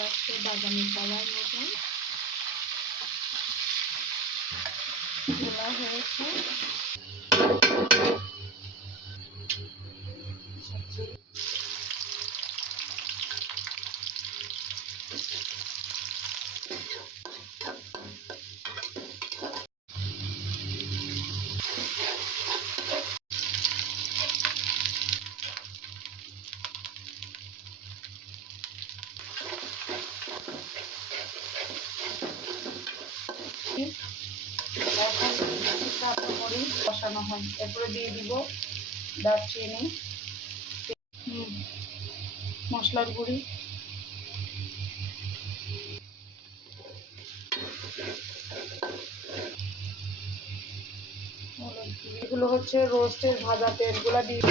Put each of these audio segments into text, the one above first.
আসছে বাদামি কালার মতন। তোলা হয়েছে। এখন কাঁচামরিচ বসানো হয়। এরপরে দিয়ে দিব দারচিনি মশলার গুঁড়ি। এগুলো হচ্ছে রোস্টের ভাজা তেলগুলো দিয়ে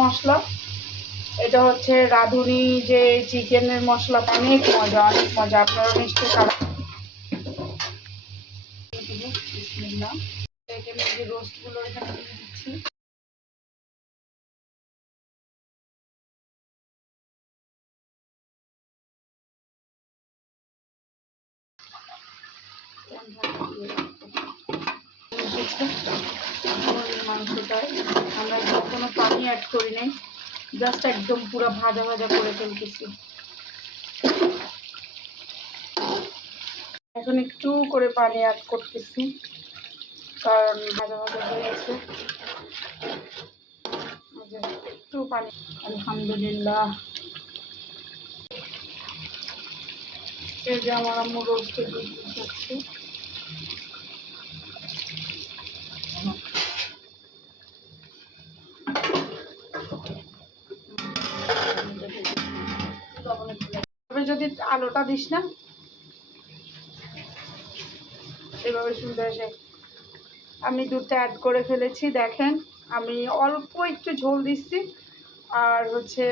মশলা। এটা হচ্ছে রাঁধুনি যে চিকেনের মশলা অনেক মজা অনেক মজা। আপনারা নিশ্চয়ই খাবেন। রোস্টগুলো এখানে দিচ্ছি। মুরগির মাংসটায় আমরা কোনো পানি অ্যাড করি নাই জাস্ট একদম পুরো ভাজা ভাজা করে ফেলতেছি। এখন একটু করে পানি অ্যাড করতেছি, কারণ ভাজা ভাজা হয়ে গেছে। একটু পানি। আলহামদুলিল্লাহ। এই যে আমার আম্মু রোস্টে দুধ দিচ্ছে। তবে যদি আলোটা দিস না, এভাবে সুন্দর আসে আমি দুধটা অ্যাড করে ফেলেছি, দেখেন। আমি অল্প একটু ঝোল দিচ্ছি, আর হচ্ছে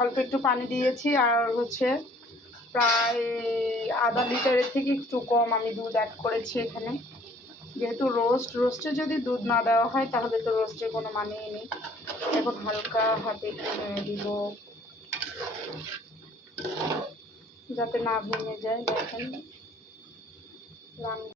অল্প একটু পানি দিয়েছি, আর হচ্ছে প্রায় আধা লিটারের থেকে একটু কম আমি দুধ অ্যাড করেছি এখানে। যেহেতু রোস্ট রোস্টে যদি দুধ না দেওয়া হয়, তাহলে তো রোস্টের কোনো মানেই নেই। এখন হালকা হাতে দিব। যাতে না ভেঙে যায় দেখেন।